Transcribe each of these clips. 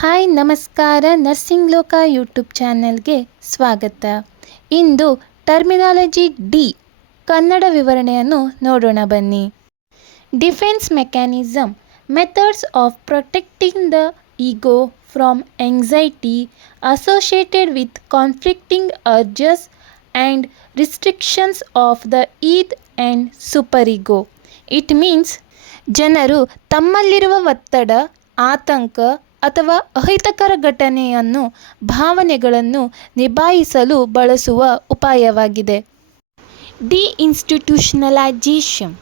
Hi ನಮಸ್ಕಾರ, nursing ಲೋಕ YouTube ಚಾನೆಲ್ಗೆ ಸ್ವಾಗತ. ಇಂದು ಟರ್ಮಿನಾಲಜಿ ಡಿ ಕನ್ನಡ ವಿವರಣೆಯನ್ನು ನೋಡೋಣ ಬನ್ನಿ. Defence mechanism, methods of protecting the ego from anxiety associated with conflicting urges and restrictions of the Eid and super ego. It means ಜನರು ತಮ್ಮಲ್ಲಿರುವ ಒತ್ತಡ, ಆತಂಕ ಅಥವಾ ಅಹಿತಕರ ಘಟನೆಯನ್ನು ಭಾವನೆಗಳನ್ನು ನಿಭಾಯಿಸಲು ಬಳಸುವ ಉಪಾಯವಾಗಿದೆ. Deinstitutionalisation,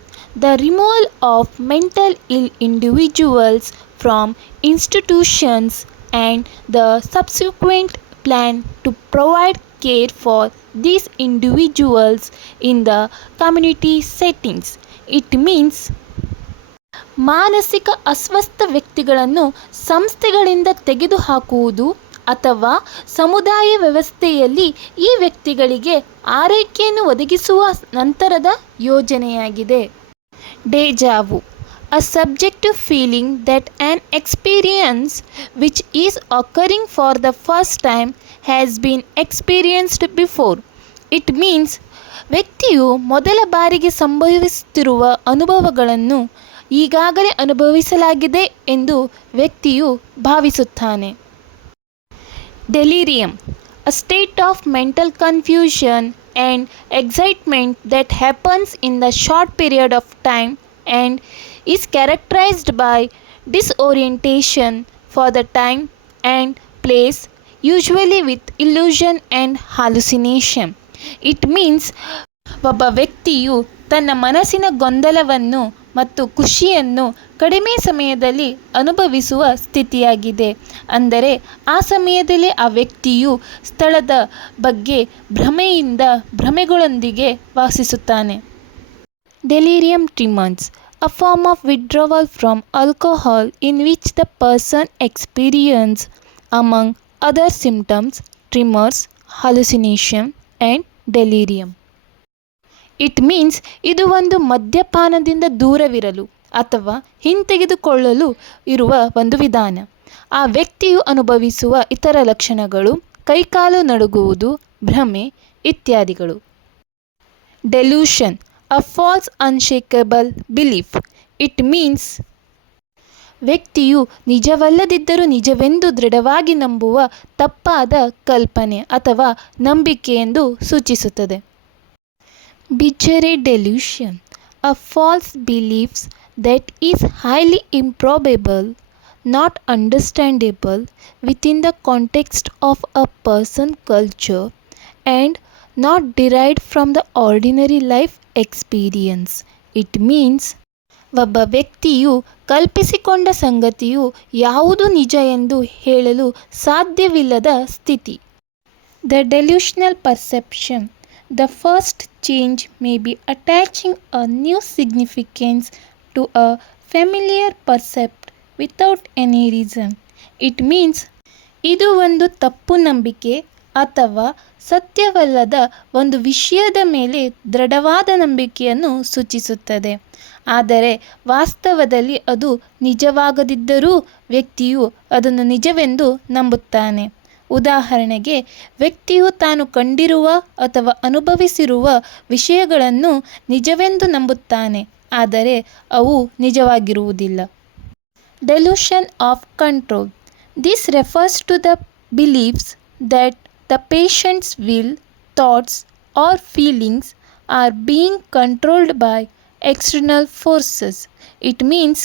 the removal of mental ill individuals from institutions and the subsequent plan to provide care for these individuals in the community settings. It means ಮಾನಸಿಕ ಅಸ್ವಸ್ಥ ವ್ಯಕ್ತಿಗಳನ್ನು ಸಂಸ್ಥೆಗಳಿಂದ ತೆಗೆದುಹಾಕುವುದು ಅಥವಾ ಸಮುದಾಯ ವ್ಯವಸ್ಥೆಯಲ್ಲಿ ಈ ವ್ಯಕ್ತಿಗಳಿಗೆ ಆರೈಕೆಯನ್ನು ಒದಗಿಸುವ ನಂತರದ ಯೋಜನೆಯಾಗಿದೆ. ಡೆಜಾವು, a subjective feeling that an experience which is occurring for the first time has been experienced before. It means ವ್ಯಕ್ತಿಯು ಮೊದಲ ಬಾರಿಗೆ ಸಂಭವಿಸುತ್ತಿರುವ ಅನುಭವಗಳನ್ನು ಈಗಾಗಲೇ ಅನುಭವಿಸಲಾಗಿದೆ ಎಂದು ವ್ಯಕ್ತಿಯು ಭಾವಿಸುತ್ತಾನೆ. Delirium, a state of mental confusion and excitement that happens in the short period of time and is characterized by disorientation for the time and place, usually with illusion and hallucination. It means ಒಬ್ಬ ವ್ಯಕ್ತಿಯು ತನ್ನ ಮನಸ್ಸಿನ ಗೊಂದಲವನ್ನು ಮತ್ತು ಖುಷಿಯನ್ನು ಕಡಿಮೆ ಸಮಯದಲ್ಲಿ ಅನುಭವಿಸುವ ಸ್ಥಿತಿಯಾಗಿದೆ. ಅಂದರೆ ಆ ಸಮಯದಲ್ಲಿ ಆ ವ್ಯಕ್ತಿಯು ಸ್ಥಳದ ಬಗ್ಗೆ ಭ್ರಮೆಗಳೊಂದಿಗೆ ವಾಸಿಸುತ್ತಾನೆ. Delirium tremens, a form of withdrawal from alcohol in which the person experiences, among other symptoms, tremors, hallucination and delirium. It means ಇದು ಒಂದು ಮದ್ಯಪಾನದಿಂದ ದೂರವಿರಲು ಅಥವಾ ಹಿಂತೆಗೆದುಕೊಳ್ಳಲು ಇರುವ ಒಂದು ವಿಧಾನ. ಆ ವ್ಯಕ್ತಿಯು ಅನುಭವಿಸುವ ಇತರ ಲಕ್ಷಣಗಳು ಕೈಕಾಲು ನಡುಗುವುದು, ಭ್ರಮೆ ಇತ್ಯಾದಿಗಳು. Delusion, a false unshakable belief. It means ವ್ಯಕ್ತಿಯು ನಿಜವಲ್ಲದಿದ್ದರೂ ನಿಜವೆಂದು ದೃಢವಾಗಿ ನಂಬುವ ತಪ್ಪಾದ ಕಲ್ಪನೆ ಅಥವಾ ನಂಬಿಕೆ ಎಂದು ಸೂಚಿಸುತ್ತದೆ. Bizarre delusion, a false belief that is highly improbable, not understandable within the context of a person's culture, and not derived from the ordinary life experience. It means ಒಬ್ಬ ವ್ಯಕ್ತಿಯು ಕಲ್ಪಿಸಿಕೊಂಡ ಸಂಗತಿಯು ಯಾವುದು ನಿಜ ಎಂದು ಹೇಳಲು ಸಾಧ್ಯವಿಲ್ಲದ ಸ್ಥಿತಿ. The delusional perception, the first change may be attaching a new significance to a familiar percept without any reason. It means ಇದು ಒಂದು ತಪ್ಪು ನಂಬಿಕೆ ಅಥವಾ ಸತ್ಯವಲ್ಲದ ಒಂದು ವಿಷಯದ ಮೇಲೆ ದೃಢವಾದ ನಂಬಿಕೆಯನ್ನು ಸೂಚಿಸುತ್ತದೆ. ಆದರೆ ವಾಸ್ತವದಲ್ಲಿ ಅದು ನಿಜವಾಗದಿದ್ದರೂ ವ್ಯಕ್ತಿಯು ಅದನ್ನು ನಿಜವೆಂದು ನಂಬುತ್ತಾನೆ. ಉದಾಹರಣೆಗೆ, ವ್ಯಕ್ತಿಯು ತಾನು ಕಂಡಿರುವ ಅಥವಾ ಅನುಭವಿಸಿರುವ ವಿಷಯಗಳನ್ನು ನಿಜವೆಂದು ನಂಬುತ್ತಾನೆ, ಆದರೆ ಅವು ನಿಜವಾಗಿರುವುದಿಲ್ಲ. Delusion of control, this refers to the beliefs that the patients will, thoughts or feelings are being controlled by external forces. It means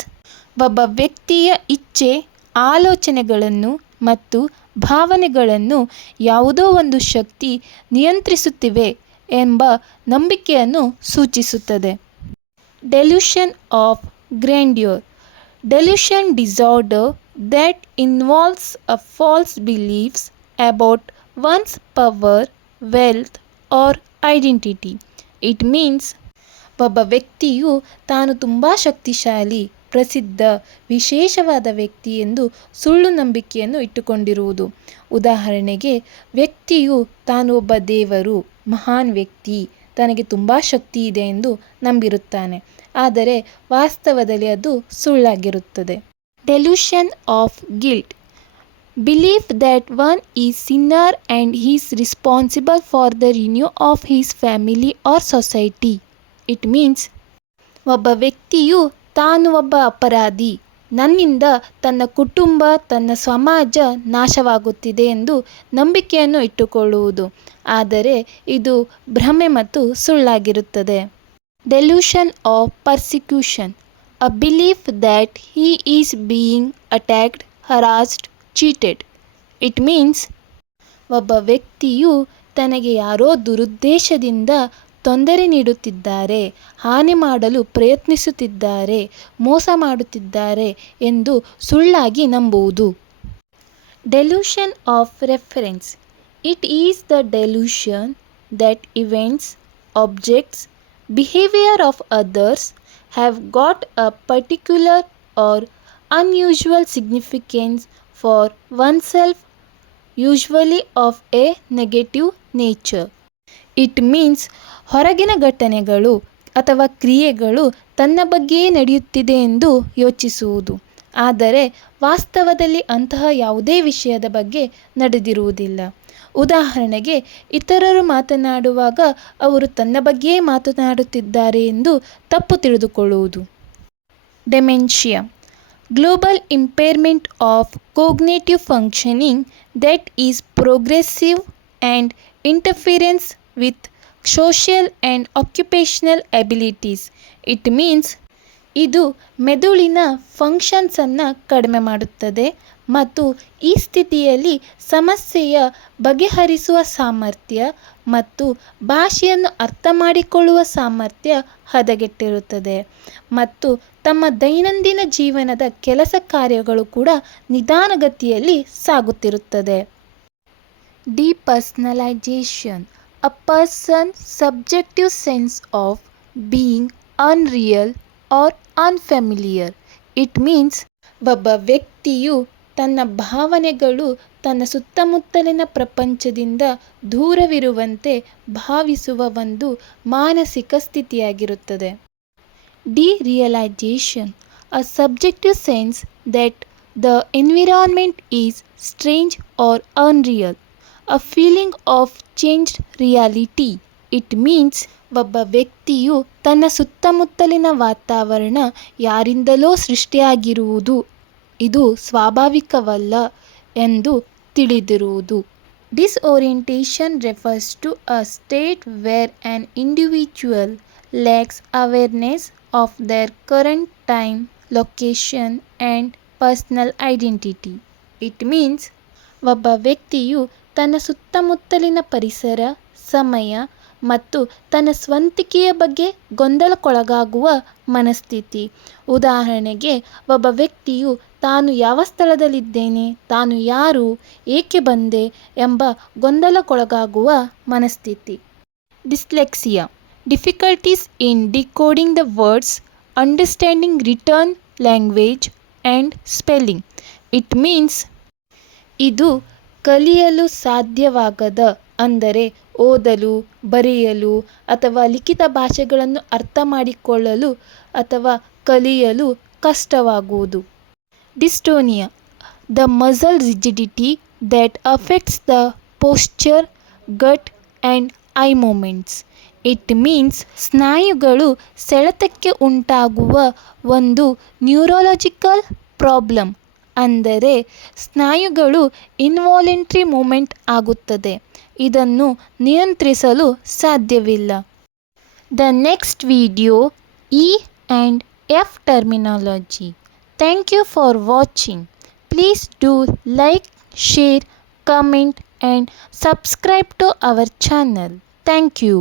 ಒಬ್ಬ ವ್ಯಕ್ತಿಯ ಇಚ್ಛೆ, ಆಲೋಚನೆಗಳನ್ನು ಮತ್ತು ಭಾವನೆಗಳನ್ನು ಯಾವುದೋ ಒಂದು ಶಕ್ತಿ ನಿಯಂತ್ರಿಸುತ್ತಿವೆ ಎಂಬ ನಂಬಿಕೆಯನ್ನು ಸೂಚಿಸುತ್ತದೆ. Delusion of grandeur, delusion disorder that involves a false beliefs about one's power, wealth or identity. It means ಒಬ್ಬ ವ್ಯಕ್ತಿಯು ತಾನು ತುಂಬ ಶಕ್ತಿಶಾಲಿ, ಪ್ರಸಿದ್ಧ, ವಿಶೇಷವಾದ ವ್ಯಕ್ತಿ ಎಂದು ಸುಳ್ಳು ನಂಬಿಕೆಯನ್ನು ಇಟ್ಟುಕೊಂಡಿರುವುದು. ಉದಾಹರಣೆಗೆ, ವ್ಯಕ್ತಿಯು ತಾನು ಒಬ್ಬ ದೇವರು, ಮಹಾನ್ ವ್ಯಕ್ತಿ, ತನಗೆ ತುಂಬ ಶಕ್ತಿ ಇದೆ ಎಂದು ನಂಬಿರುತ್ತಾನೆ, ಆದರೆ ವಾಸ್ತವದಲ್ಲಿ ಅದು ಸುಳ್ಳಾಗಿರುತ್ತದೆ. Delusion of guilt, Belief that one is sinner and he is responsible for the renewal of his family or society. It means ಒಬ್ಬ ವ್ಯಕ್ತಿಯು ತಾನು ಒಬ್ಬ ಅಪರಾಧಿ, ನನ್ನಿಂದ ತನ್ನ ಕುಟುಂಬ ತನ್ನ ಸಮಾಜ ನಾಶವಾಗುತ್ತಿದೆ ಎಂದು ನಂಬಿಕೆಯನ್ನು ಇಟ್ಟುಕೊಳ್ಳುವುದು. ಆದರೆ ಇದು ಭ್ರಮೆ ಮತ್ತು ಸುಳ್ಳಾಗಿರುತ್ತದೆ. Delusion of persecution, a belief that he is being attacked, harassed, cheated. It means ಒಬ್ಬ ವ್ಯಕ್ತಿಯು ತನಗೆ ಯಾರೋ ದುರುದ್ದೇಶದಿಂದ ತೊಂದರೆ ನೀಡುತ್ತಿದ್ದಾರೆ, ಹಾನಿ ಮಾಡಲು ಪ್ರಯತ್ನಿಸುತ್ತಿದ್ದಾರೆ, ಮೋಸ ಮಾಡುತ್ತಿದ್ದಾರೆ ಎಂದು ಸುಳ್ಳಾಗಿ ನಂಬುವುದು. Delusion of reference, it is the delusion that events, objects, behavior of others have got a particular or unusual significance for oneself, usually of a negative nature. It means ಹೊರಗಿನ ಘಟನೆಗಳು ಅಥವಾ ಕ್ರಿಯೆಗಳು ತನ್ನ ಬಗ್ಗೆಯೇ ನಡೆಯುತ್ತಿದೆ ಎಂದು ಯೋಚಿಸುವುದು, ಆದರೆ ವಾಸ್ತವದಲ್ಲಿ ಅಂತಹ ಯಾವುದೇ ವಿಷಯದ ಬಗ್ಗೆ ನಡೆದಿರುವುದಿಲ್ಲ. ಉದಾಹರಣೆಗೆ, ಇತರರು ಮಾತನಾಡುವಾಗ ಅವರು ತನ್ನ ಬಗ್ಗೆಯೇ ಮಾತನಾಡುತ್ತಿದ್ದಾರೆ ಎಂದು ತಪ್ಪು ತಿಳಿದುಕೊಳ್ಳುವುದು. Dementia, global impairment of cognitive functioning that is progressive and interference with social and occupational abilities. It means ಇದು ಮೆದುಳಿನ ಫಂಕ್ಷನ್ಸನ್ನು ಕಡಿಮೆ ಮಾಡುತ್ತದೆ ಮತ್ತು ಈ ಸ್ಥಿತಿಯಲ್ಲಿ ಸಮಸ್ಯೆಯ ಬಗೆಹರಿಸುವ ಸಾಮರ್ಥ್ಯ ಮತ್ತು ಭಾಷೆಯನ್ನು ಅರ್ಥ ಮಾಡಿಕೊಳ್ಳುವ ಸಾಮರ್ಥ್ಯ ಹದಗೆಟ್ಟಿರುತ್ತದೆ ಮತ್ತು ತಮ್ಮ ದೈನಂದಿನ ಜೀವನದ ಕೆಲಸ ಕಾರ್ಯಗಳು ಕೂಡ ನಿಧಾನಗತಿಯಲ್ಲಿ ಸಾಗುತ್ತಿರುತ್ತದೆ. ಡಿಪರ್ಸನಲೈಜೇಷನ್, a person's subjective sense of being unreal or unfamiliar. It means ಒಬ್ಬ ವ್ಯಕ್ತಿಯು ತನ್ನ ಭಾವನೆಗಳು ತನ್ನ ಸುತ್ತಮುತ್ತಲಿನ ಪ್ರಪಂಚದಿಂದ ದೂರವಿರುವಂತೆ ಭಾವಿಸುವ ಒಂದು ಮಾನಸಿಕ ಸ್ಥಿತಿಯಾಗಿರುತ್ತದೆ. ಡಿರಿಯಲೈಜೇಷನ್, a subjective sense that the environment is strange or unreal, a feeling of changed reality. It means ಒಬ್ಬ ವ್ಯಕ್ತಿಯು ತನ್ನ ಸುತ್ತಮುತ್ತಲಿನ ವಾತಾವರಣ ಯಾರಿಂದಲೋ ಸೃಷ್ಟಿಯಾಗಿರುವುದು, ಇದು ಸ್ವಾಭಾವಿಕವಲ್ಲ ಎಂದು ತಿಳಿದಿರುವುದು. ಡಿಸ್ಓರಿಯಂಟೇಷನ್ refers to a state where an individual lacks awareness of their current time, location and personal identity. It means ಒಬ್ಬ ವ್ಯಕ್ತಿಯು ತನ್ನ ಸುತ್ತಮುತ್ತಲಿನ ಪರಿಸರ, ಸಮಯ ಮತ್ತು ತನ್ನ ಸ್ವಂತಿಕೆಯ ಬಗ್ಗೆ ಗೊಂದಲಕ್ಕೊಳಗಾಗುವ ಮನಸ್ಥಿತಿ. ಉದಾಹರಣೆಗೆ, ಒಬ್ಬ ವ್ಯಕ್ತಿಯು ತಾನು ಯಾವ ಸ್ಥಳದಲ್ಲಿದ್ದೇನೆ, ತಾನು ಯಾರು, ಏಕೆ ಬಂದೆ ಎಂಬ ಗೊಂದಲಕ್ಕೊಳಗಾಗುವ ಮನಸ್ಥಿತಿ. Dyslexia, difficulties in decoding the words, understanding return language and spelling. It means ಇದು ಕಲಿಯಲು ಸಾಧ್ಯವಾಗದ, ಅಂದರೆ ಓದಲು, ಬರೆಯಲು ಅಥವಾ ಲಿಖಿತ ಭಾಷೆಗಳನ್ನು ಅರ್ಥ ಮಾಡಿಕೊಳ್ಳಲು ಅಥವಾ ಕಲಿಯಲು ಕಷ್ಟವಾಗುವುದು. Dystonia, the muscle rigidity that affects the posture, gut and eye movements. It means ಸ್ನಾಯುಗಳು ಸೆಳೆತಕ್ಕೆ ಉಂಟಾಗುವ ಒಂದು ನ್ಯೂರೋಲಾಜಿಕಲ್ ಪ್ರಾಬ್ಲಮ್, ಅಂದರೆ ಸ್ನಾಯುಗಳು ಇನ್ವಾಲಂಟ್ರಿ ಮೂಮೆಂಟ್ ಆಗುತ್ತದೆ, ಇದನ್ನು ನಿಯಂತ್ರಿಸಲು ಸಾಧ್ಯವಿಲ್ಲ. The next video, E and F terminology. Thank you for watching. Please do like, share, comment and subscribe to our channel. Thank you.